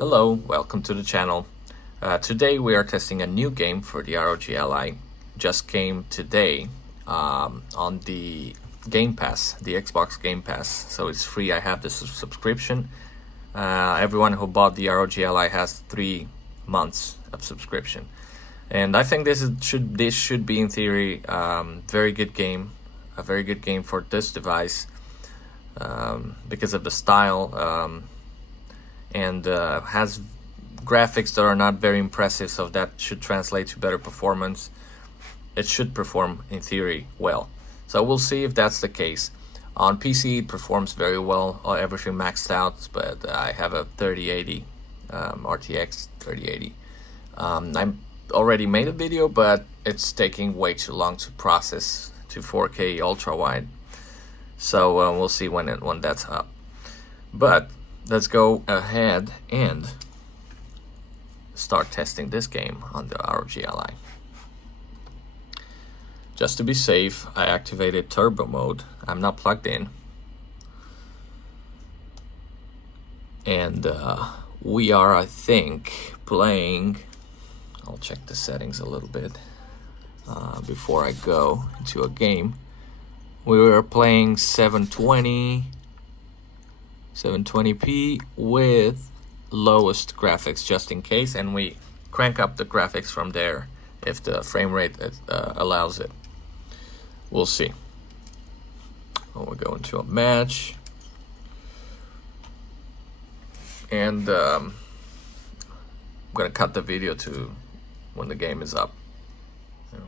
Hello, welcome to the channel. Today we are testing a new game for the ROG Ally. Just came today on the Game Pass, the Xbox Game Pass. So it's free. I have this subscription. Everyone who bought the ROG Ally has 3 months of subscription. And I think this should be, in theory, very good game. A very good game for this device because of the style. And has graphics that are not very impressive, so that should translate to better performance. It should perform, in theory, well. So we'll see if that's the case. On PC it performs very well, everything maxed out, but I have a 3080 RTX 3080. I already made a video, but it's taking way too long to process to 4K ultra wide. So we'll see when that's up. But let's go ahead and start testing this game on the ROG Ally. Just to be safe, I activated turbo mode. I'm not plugged in. And we are, I think, playing... I'll check the settings a little bit before I go into a game. We were playing 720p with lowest graphics, just in case, and we crank up the graphics from there if the frame rate allows it. We'll see. We'll go into a match, and I'm gonna cut the video to when the game is up.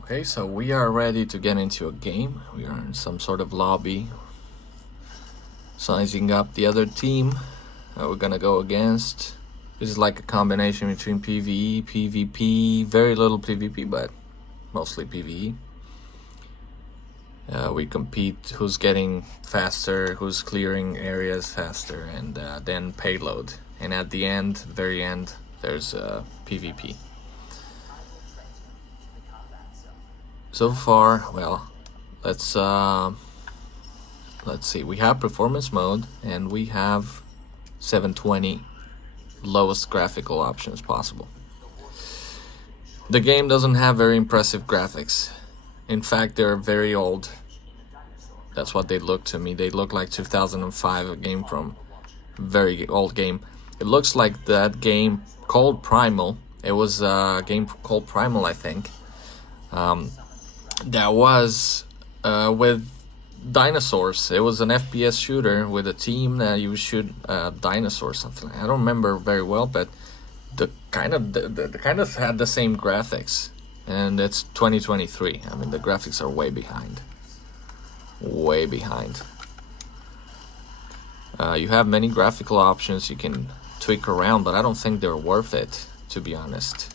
Okay, so we are ready to get into a game. We are in some sort of lobby, sizing up the other team we're gonna go against. This is like a combination between PvE, PvP, very little PvP, but mostly PvE. We compete who's getting faster, who's clearing areas faster, and then payload. And at the end, very end, there's PvP. So far, well, let's see. We have performance mode and we have 720 lowest graphical options possible. The game doesn't have very impressive graphics. In fact, they're very old. That's what they look to me. They look like 2005, a game from very old game. It looks like that game called Primal. It was a game called Primal, I think. That was with dinosaurs. It was an FPS shooter with a team that you shoot dinosaurs, something. I don't remember very well, but the kind of had the same graphics, and it's 2023. I mean, the graphics are way behind. Way behind. You have many graphical options you can tweak around, but I don't think they're worth it, to be honest.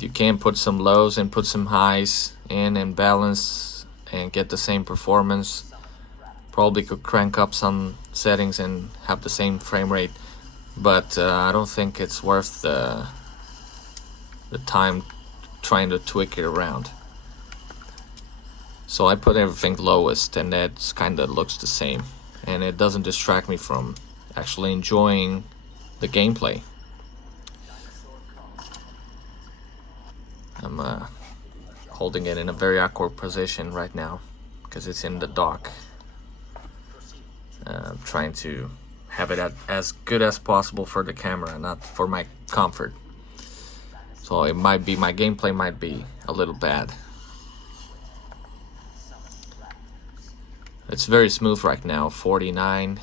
You can put some lows and put some highs in and balance and get the same performance. Probably could crank up some settings and have the same frame rate, but I don't think it's worth the time trying to tweak it around. So I put everything lowest, and that kind of looks the same, and it doesn't distract me from actually enjoying the gameplay. I'm holding it in a very awkward position right now because it's in the dock. I'm trying to have it as good as possible for the camera, not for my comfort. So it might be, my gameplay might be a little bad. It's very smooth right now. 49,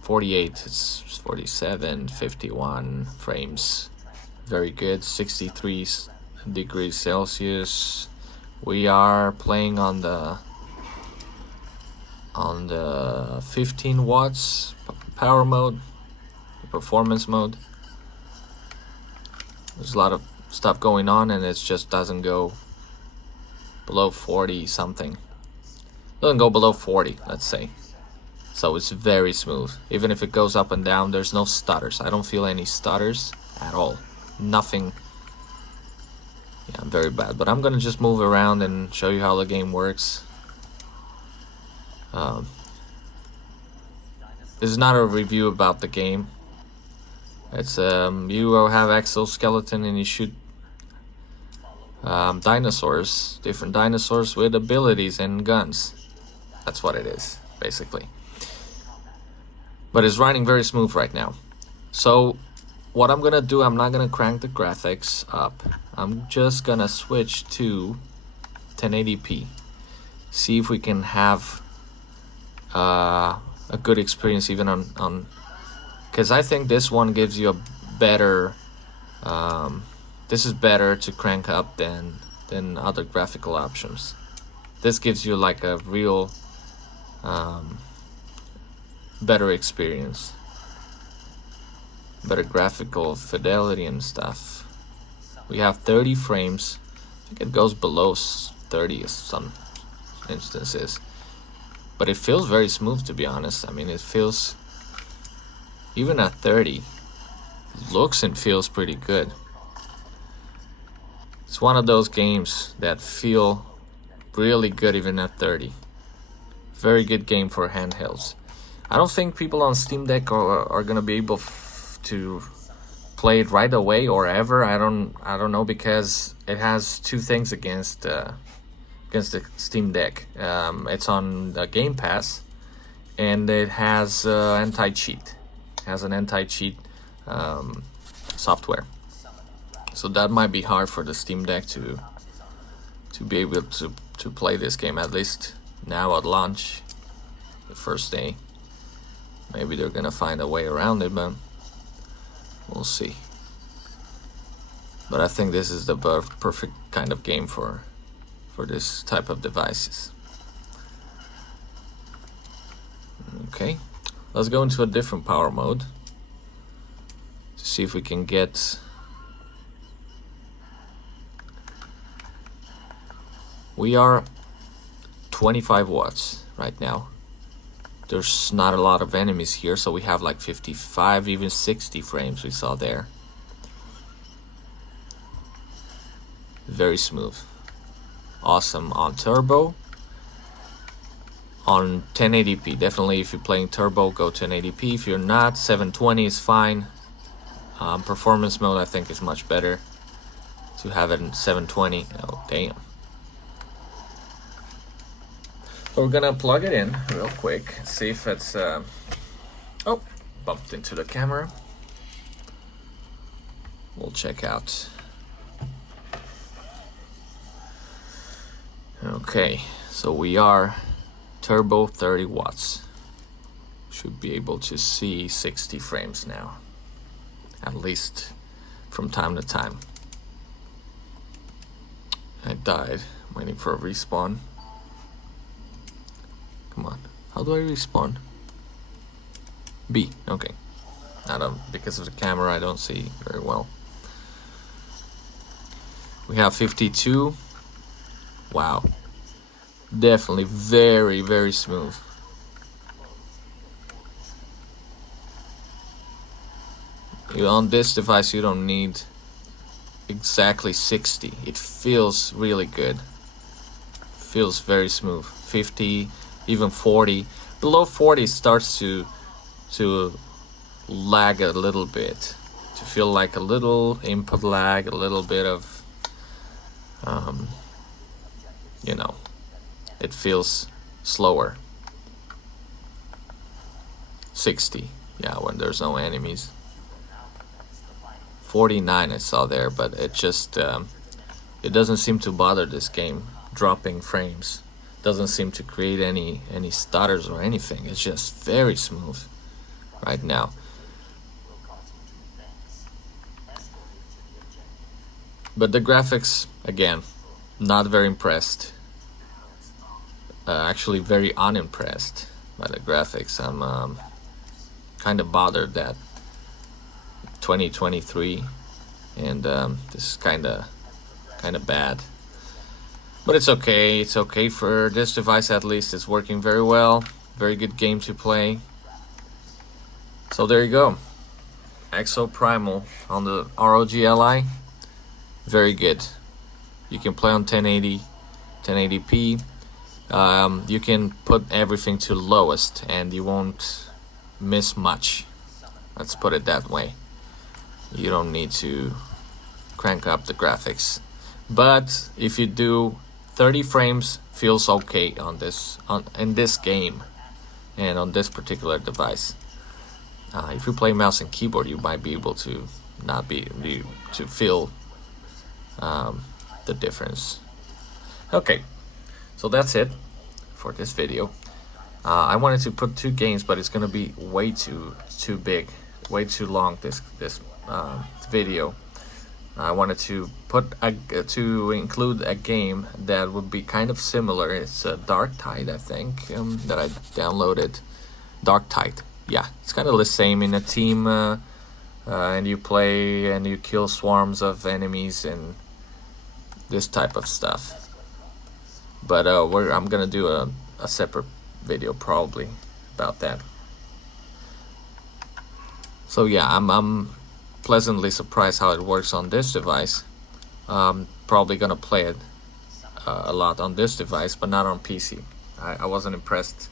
48, it's 47, 51 frames. Very good. 63 degrees Celsius. We are playing on the 15 watts power mode, performance mode. There's a lot of stuff going on, and it just doesn't go below 40 something. Doesn't go below 40, let's say. So it's very smooth. Even if it goes up and down, there's no stutters. I don't feel any stutters at all. Nothing. Yeah, very bad. But I'm gonna just move around and show you how the game works. This is not a review about the game. It's you have exoskeleton and you shoot dinosaurs, different dinosaurs with abilities and guns. That's what it is, basically. But it's running very smooth right now. So what I'm gonna do, I'm not gonna crank the graphics up. I'm just gonna switch to 1080p. See if we can have a good experience even on because I think this one gives you a better this is better to crank up than other graphical options. This gives you like a real better experience, better graphical fidelity and stuff. We have 30 frames. I think it goes below 30 in some instances, but it feels very smooth, to be honest. I mean, it feels, even at 30, looks and feels pretty good. It's one of those games that feel really good even at 30. Very good game for handhelds. I don't think people on Steam Deck are gonna be able to play it right away or ever. I don't know, because it has two things against the Steam Deck. It's on the Game Pass, and it has anti-cheat. It has an anti-cheat software, so that might be hard for the Steam Deck to be able to play this game, at least now at launch, the first day. Maybe they're gonna find a way around it, but we'll see. But I think this is the perfect kind of game for this type of devices. Okay, let's go into a different power mode to see if we can get. We are 25 watts right now. There's not a lot of enemies here, so we have like 55, even 60 frames we saw there. Very smooth. Awesome on turbo. On 1080p, definitely if you're playing turbo, go 1080p. If you're not, 720 is fine. Performance mode, I think, is much better to have it in 720. Oh, damn. So we're gonna plug it in real quick, see if it's oh, bumped into the camera. We'll check out. Okay, so we are turbo 30 watts. Should be able to see 60 frames now, at least from time to time. I died, waiting for a respawn. Come on, how do I respawn? B, okay. I don't, because of the camera, I don't see very well. We have 52. Wow, definitely very, very smooth. On this device, you don't need exactly 60. It feels really good. Feels very smooth. 50, even 40. Below 40 starts to lag a little bit, to feel like a little input lag, a little bit of you know, it feels slower. 60, yeah, when there's no enemies. 49 I saw there, but it just it doesn't seem to bother this game dropping frames. Doesn't seem to create any stutters or anything. It's just very smooth right now. But the graphics, again, not very impressed. Actually very unimpressed by the graphics. I'm kind of bothered that 2023, and this is kind of bad. But it's okay. It's okay for this device, at least. It's working very well. Very good game to play. So there you go. Exoprimal on the ROG Li. Very good. You can play on 1080, 1080p. You can put everything to lowest and you won't miss much. Let's put it that way. you don't need to crank up the graphics. But if you do, 30 frames feels okay on in this game and on this particular device. If you play mouse and keyboard, you might be able to not be to feel the difference. Okay, so that's it for this video. I wanted to put 2 games, but it's gonna be way too big, way too long. This video. I wanted to include a game that would be kind of similar. It's a Dark Tide, I think, that I downloaded. Dark Tide. Yeah, it's kind of the same in a team, and you play and you kill swarms of enemies and this type of stuff. But I'm gonna do a separate video probably about that. So yeah, I'm pleasantly surprised how it works on this device. Probably gonna play it a lot on this device, but not on PC. I wasn't impressed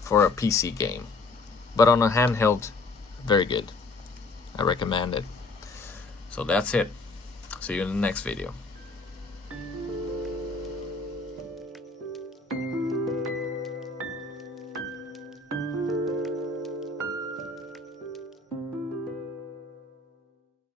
for a PC game, but on a handheld, very good. I recommend it. So that's it. See you in the next video.